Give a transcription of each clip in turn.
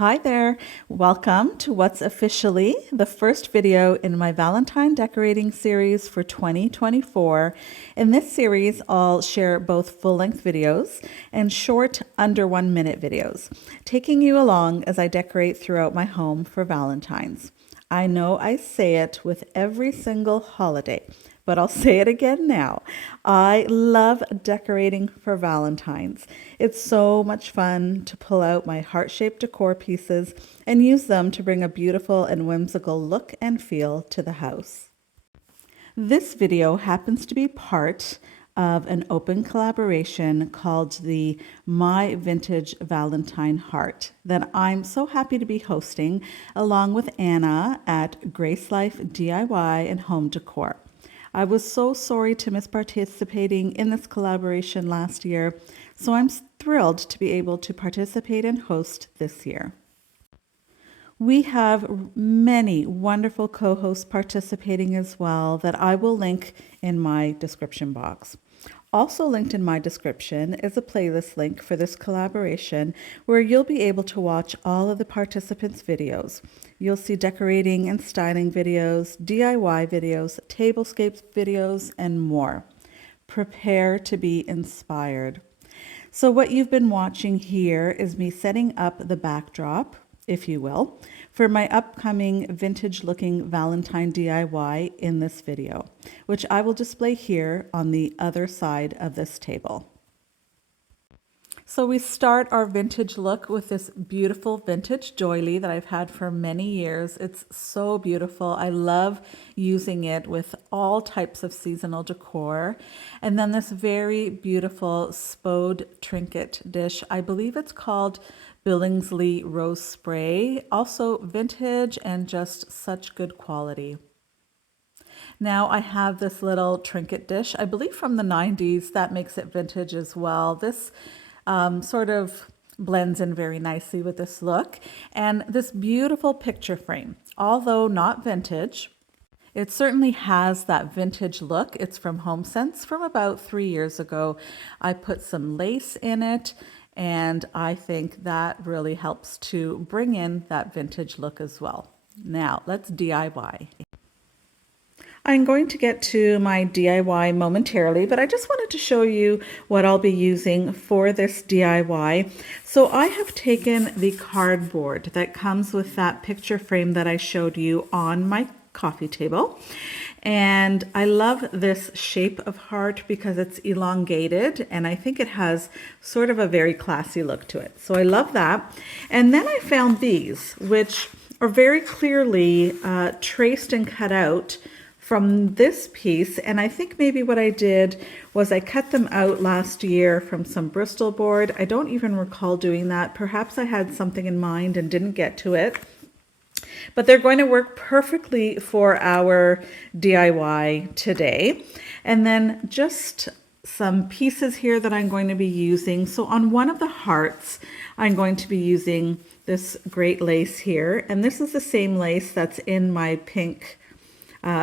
Hi there, welcome to what's officially the first video in my Valentine Decorating Series for 2024. In this series, I'll share both full-length videos and short under 1 minute videos, taking you along as I decorate throughout my home for Valentine's. I know I say it with every single holiday, but I'll say it again now. I love decorating for Valentine's. It's so much fun to pull out my heart-shaped decor pieces and use them to bring a beautiful and whimsical look and feel to the house. This video happens to be part of an open collaboration called the My Vintage Valentine Heart that I'm so happy to be hosting along with Anna at Grace Life DIY and Home Decor. I was so sorry to miss participating in this collaboration last year, so I'm thrilled to be able to participate and host this year. We have many wonderful co-hosts participating as well that I will link in my description box. Also linked in my description is a playlist link for this collaboration where you'll be able to watch all of the participants' videos. You'll see decorating and styling videos, DIY videos, tablescapes videos, and more. Prepare to be inspired. So what you've been watching here is me setting up the backdrop, if you will, for my upcoming vintage looking Valentine DIY in this video, which I will display here on the other side of this table. So we start our vintage look with this beautiful vintage doily that I've had for many years. It's so beautiful. I love using it with all types of seasonal decor. And then this very beautiful spode trinket dish. I believe it's called Billingsley Rose Spray. Also vintage and just such good quality. Now I have this little trinket dish, I believe from the 90s. That makes it vintage as well. This sort of blends in very nicely with this look. And this beautiful picture frame, although not vintage, it certainly has that vintage look. It's from HomeSense from about 3 years ago. I put some lace in it, and I think that really helps to bring in that vintage look as well. Now let's DIY. I'm going to get to my DIY momentarily, but I just wanted to show you what I'll be using for this DIY. So I have taken the cardboard that comes with that picture frame that I showed you on my coffee table. And I love this shape of heart because it's elongated and I think it has sort of a very classy look to it. So I love that. And then I found these, which are very clearly traced and cut out from this piece, and I think maybe what I did was I cut them out last year from some Bristol board. I don't even recall doing that. Perhaps I had something in mind and didn't get to it. But they're going to work perfectly for our DIY today. And then just some pieces here that I'm going to be using. So on one of the hearts, I'm going to be using this great lace here. And this is the same lace that's in my pink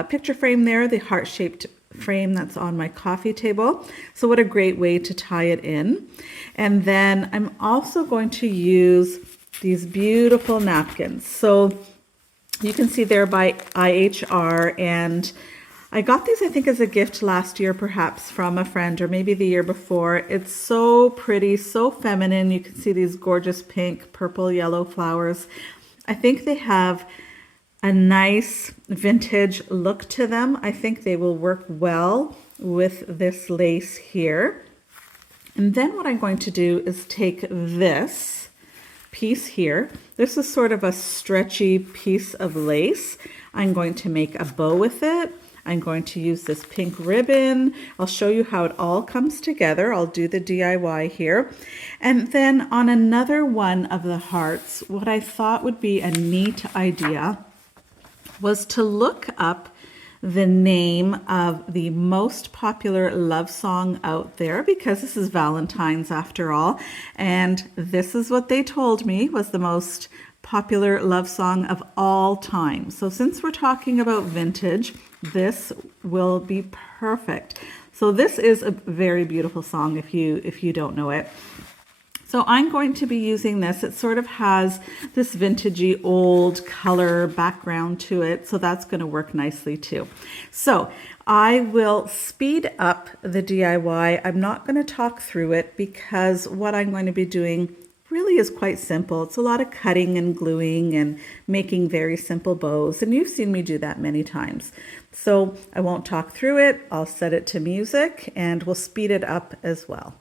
picture frame there, the heart-shaped frame that's on my coffee table. So what a great way to tie it in. And then I'm also going to use these beautiful napkins. So you can see they're by IHR, and I got these, I think, as a gift last year, perhaps from a friend, or maybe the year before. It's so pretty, so feminine. You can see these gorgeous pink, purple, yellow flowers. I think they have a nice vintage look to them. I think they will work well with this lace here. And then what I'm going to do is take this piece here. This is sort of a stretchy piece of lace. I'm going to make a bow with it. I'm going to use this pink ribbon. I'll show you how it all comes together. I'll do the DIY here. And then on another one of the hearts, what I thought would be a neat idea was to look up the name of the most popular love song out there, because this is Valentine's after all. And this is what they told me was the most popular love song of all time. So since we're talking about vintage, this will be perfect. So this is a very beautiful song if you don't know it. So I'm going to be using this. It sort of has this vintagey old color background to it, so that's going to work nicely too. So I will speed up the DIY. I'm not going to talk through it because what I'm going to be doing really is quite simple. It's a lot of cutting and gluing and making very simple bows, and you've seen me do that many times. So I won't talk through it. I'll set it to music and we'll speed it up as well.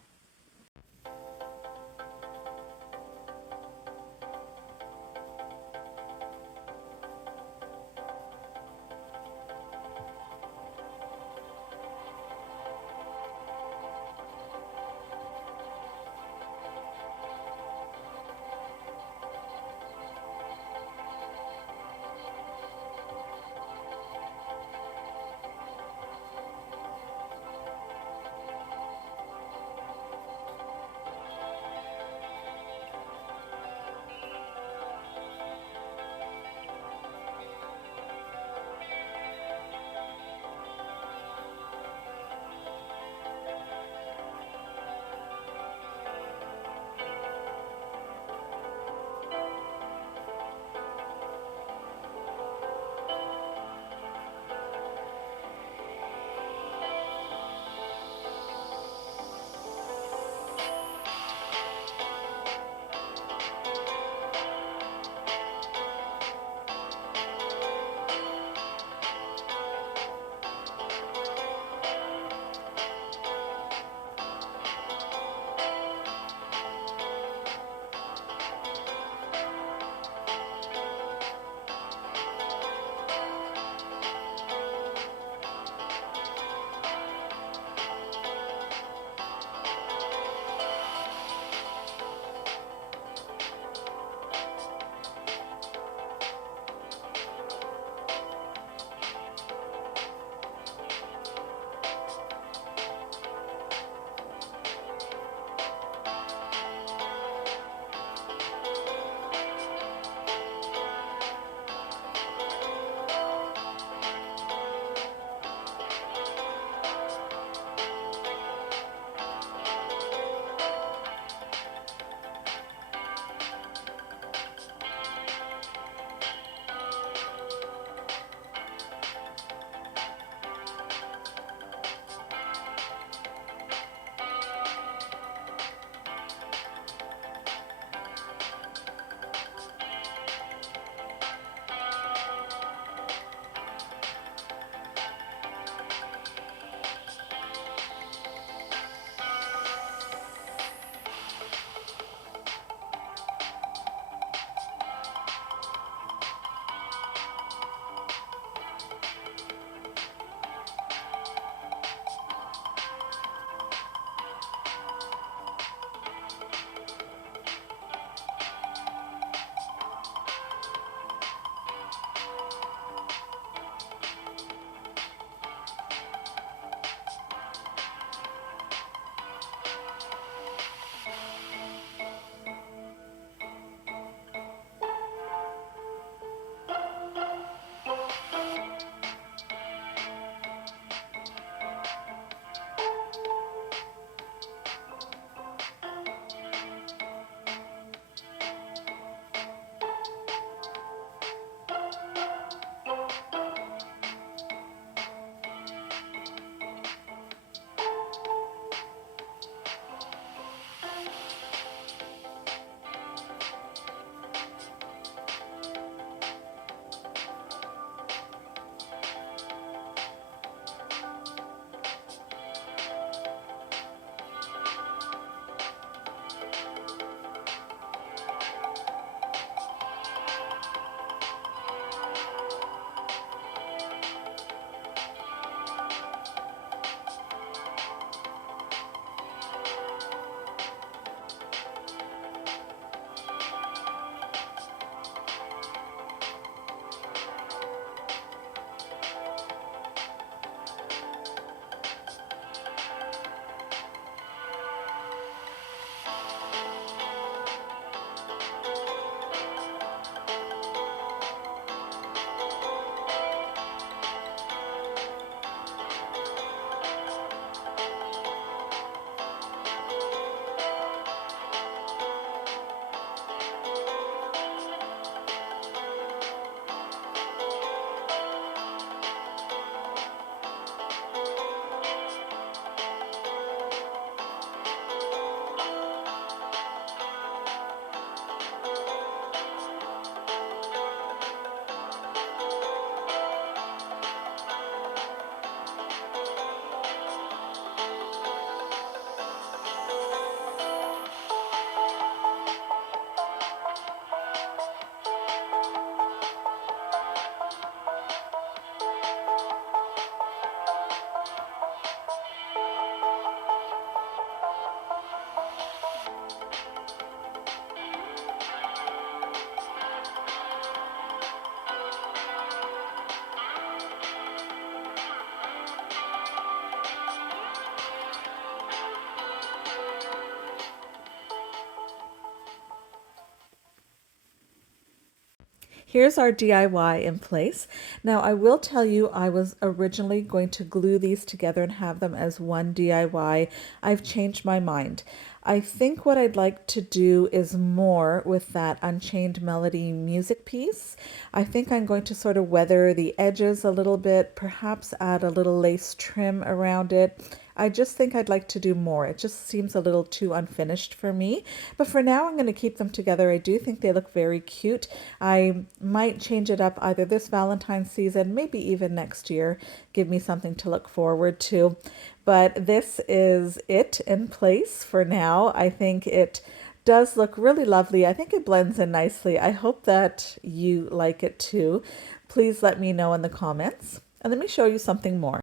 Here's our DIY in place. Now, I will tell you, I was originally going to glue these together and have them as one DIY. I've changed my mind. I think what I'd like to do is more with that Unchained Melody music piece. I think I'm going to sort of weather the edges a little bit, perhaps add a little lace trim around it. I just think I'd like to do more. It just seems a little too unfinished for me. But for now, I'm going to keep them together. I do think they look very cute. I might change it up either this Valentine's season, maybe even next year. Give me something to look forward to. But this is it in place for now. I think it does look really lovely. I think it blends in nicely. I hope that you like it too. Please let me know in the comments. And let me show you something more.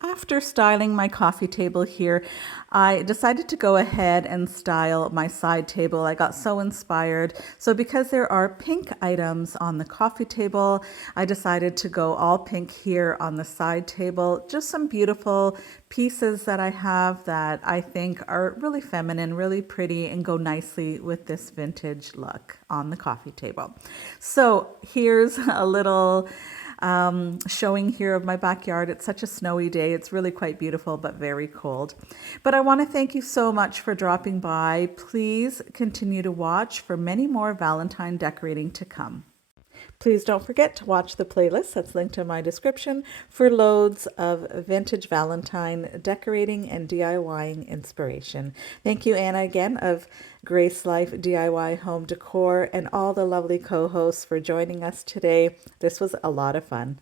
After styling my coffee table here, I decided to go ahead and style my side table. I got so inspired. So because there are pink items on the coffee table, I decided to go all pink here on the side table. Just some beautiful pieces that I have that I think are really feminine, really pretty, and go nicely with this vintage look on the coffee table. So here's a little showing here of my backyard. It's such a snowy day. It's really quite beautiful, but very cold. But I want to thank you so much for dropping by. Please continue to watch for many more Valentine decorating to come. Please don't forget to watch the playlist that's linked in my description for loads of vintage Valentine decorating and DIYing inspiration. Thank you, Anna, again of Grace Life DIY Home Decor, and all the lovely co-hosts for joining us today. This was a lot of fun.